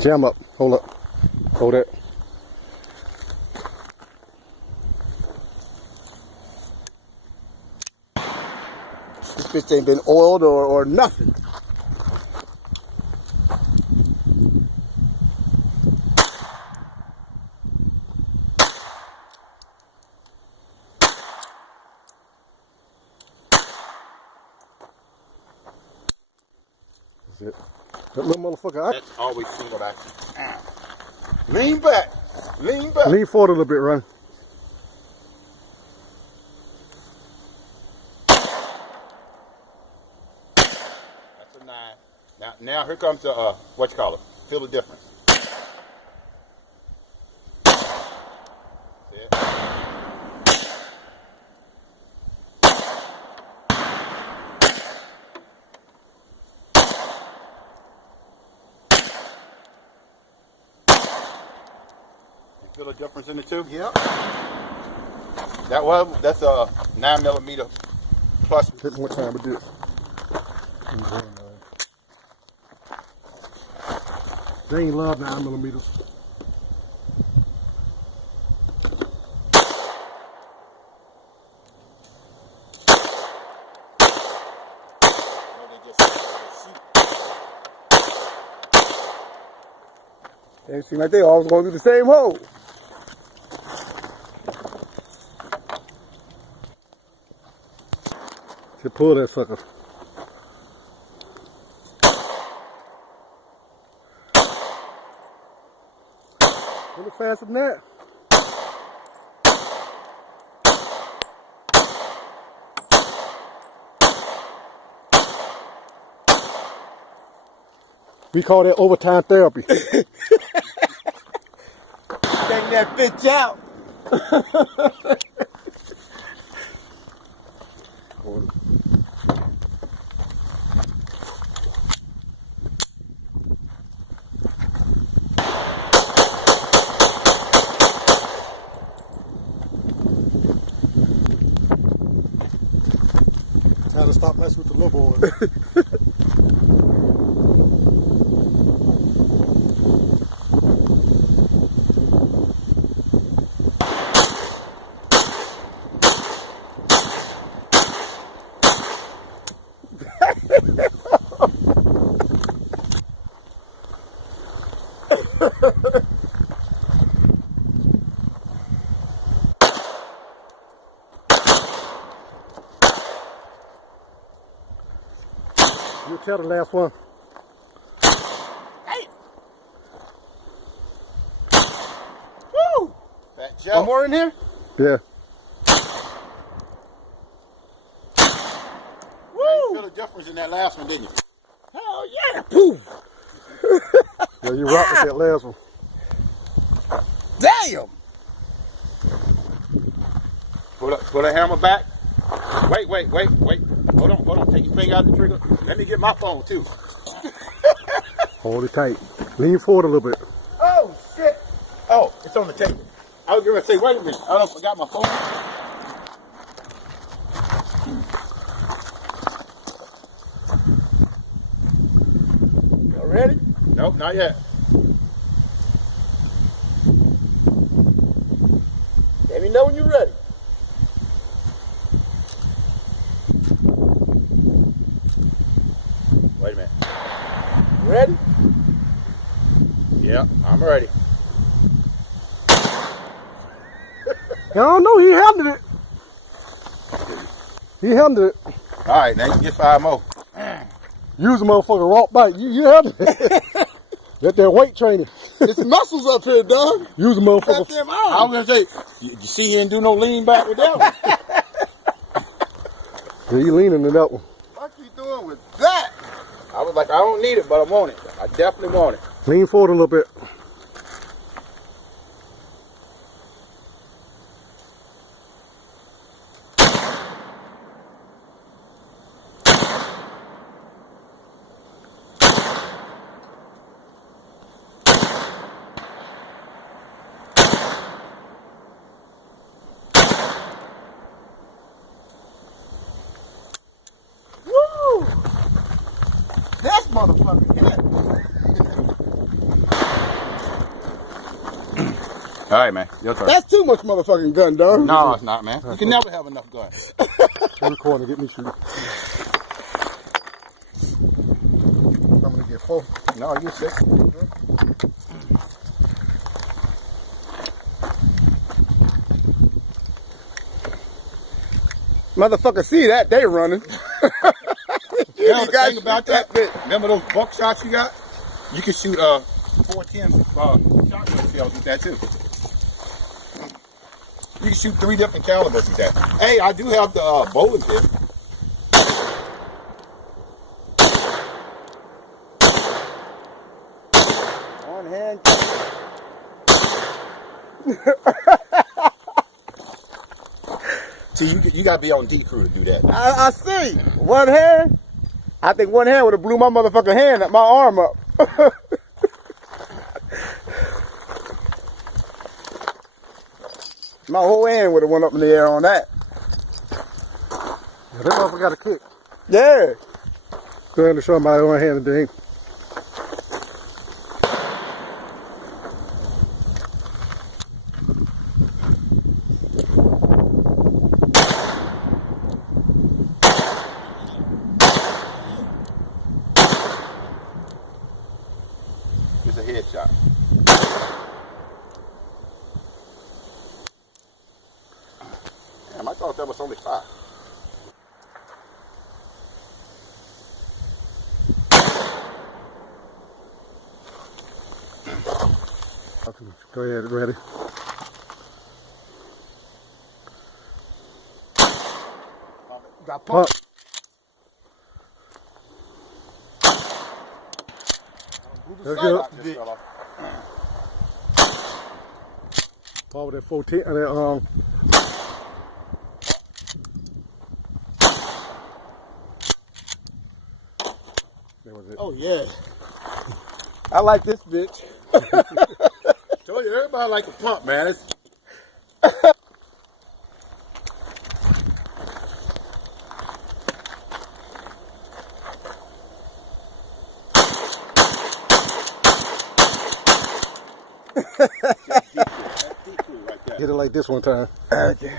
Jam up. Hold up. Hold it. This bitch ain't been oiled or nothing. That's it. That little motherfucker. That's always single action. Lean back. Lean back. Lean forward a little bit, Ron. That's a 9. Now here comes the what you call it? Feel the difference. See it? Feel the difference in the two? Yep. That's a 9mm plus. Take more time to do it. They ain't love 9mm. They seem like they always gonna do the same hole. Just pull that sucker. A little faster than that. We call that overtime therapy. Take that bitch out. Time to stop messing with the little boy. You tell the last one. Hey. Woo! Fat Joe. One more in here? Yeah. Woo! You feel the difference in that last one, didn't you? Hell yeah! Poof! Yeah, you rocked with that last one. Damn! Put a hammer back. Wait. Hold on. Take your finger out the trigger. Let me get my phone too. Hold it tight. Lean forward a little bit. Oh shit! Oh, it's on the table. I was gonna say, wait a minute. I forgot my phone. You ready? Nope, not yet. Let me know when you're ready. Wait a minute. Ready? Yeah, I'm ready. I don't know, he handled it. He handled it. All right, now you can get 5 more. Use a motherfucker rock bite. You handled it. Let that weight training. It's muscles up here, dog. Use a motherfucker. Goddamn I was gonna say, you see, you didn't do no lean back with that one. Yeah, you leaning to that one. What you doing with that? I was like, I don't need it, but I want it. I definitely want it. Lean forward a little bit. This motherfucker hit. All right, man. Your turn. That's too much motherfucking gun, dog. No, it's not, man. You can never have enough gun. I'm recording. Get me shooting. I'm gonna get 4. No, you're sick. Motherfucker, see that? They running. You know the guys thing about shoot that? bit. Remember those buckshots you got? You can shoot 410 shotgun shells with that too. You can shoot 3 different calibers with that. Hey, I do have the bowling pin. One hand. See, you got to be on D crew to do that. I see. One hand. I think one hand would have blew my motherfucking hand, my arm up. My whole hand would have went up in the air on that. Yeah, that motherfucker got a kick. Yeah. Go ahead and show my one hand thing. It's a headshot. Damn, I thought that was only 5. Go ahead, ready. Got Pump. Let's go. Paul with that 14. That That was it. Oh yeah. I like this bitch. Told you, everybody like a pump, man. It's Hit it like this one time. Okay.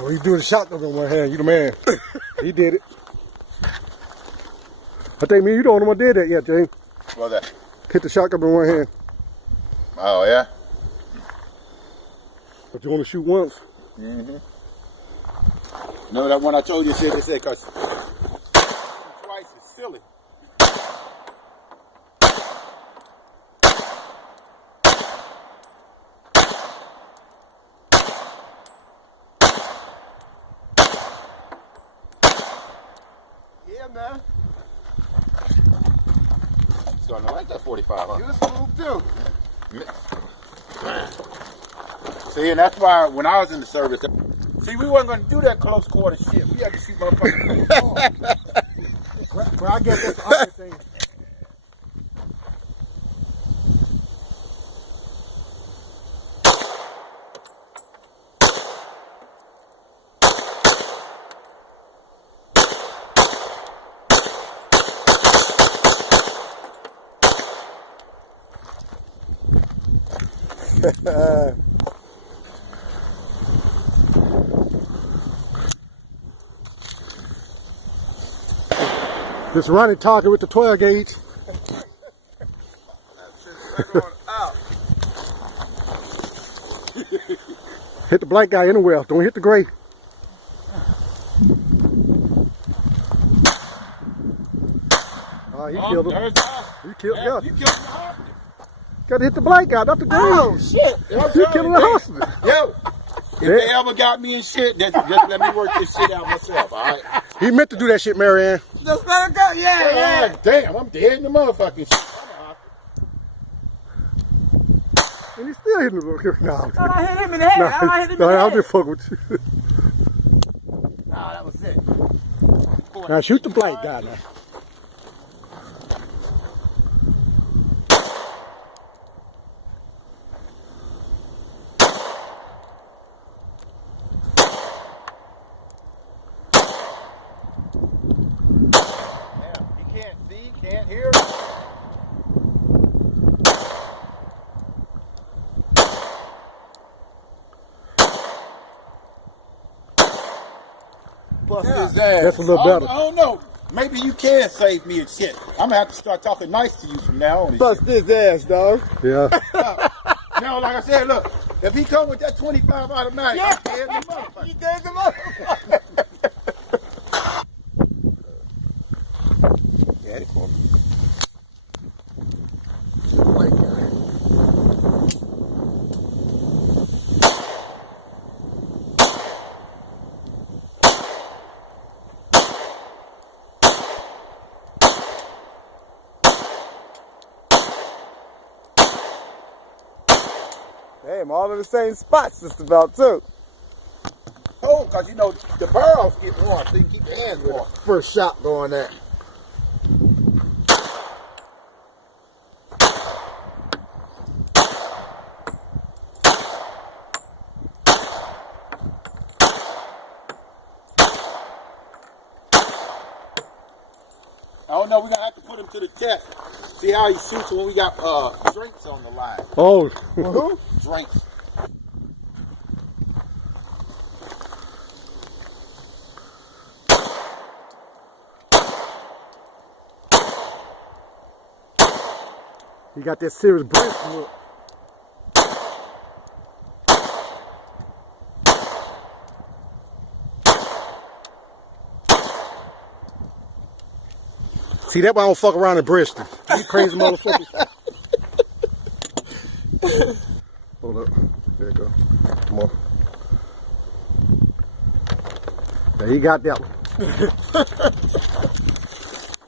When you do the shotgun in one hand, you the man. He did it. I think me and you the only one did that yet, James. what's that? Hit the shotgun in one hand. Oh yeah. But you only shoot once. Remember that one I told you, shit? They said, cause twice is silly. Yeah, man. Starting to like that 45, huh? You was smooth too. See, and that's why when I was in the service, see, we wasn't going to do that close quarter shit. We had to shoot motherfuckers. Well, I guess that's the other thing. This Ronnie talking with the 12 gauge. Hit the black guy anywhere. Don't hit the gray. He killed him. He killed him. You killed the hostage. Got to hit the black guy, not the gray. Oh shit. You killing the hostage. Yo, if they ever got me in shit, just let me work this shit out myself, all right? He meant to do that shit, Marianne. Just let it go. Yeah, yeah. Damn, I'm dead in the motherfucking shit. And he still hitting the no. Thought I hit him in the head. I hit him in no, the I'm head. just fucking with you. Nah, that was it. Now shoot the blank guy now. Damn, he can't see, can't hear. Bust Yeah. his ass. That's a little I better. don't know. Maybe you can save me and shit. I'm gonna have to start talking nice to you from now on. and Bust his ass, dog. Yeah. shit. Now, like I said, look, if he come with that 25 automatic, I'm dead in the motherfucker. You dead the motherfucker. Yeah, it's cool. Damn, all in the same spots just about too. Oh, because you know the barrels get warm, so you can keep your hands warm. First shot going at. I don't know. We're gonna have to put him to the test. See how he shoots when we got drinks on the line. Oh. Who? Drinks. He got that serious break look. See, that's why I don't fuck around in Bristol. You crazy motherfuckers. Hold up. There you go. Come on. There you got that one.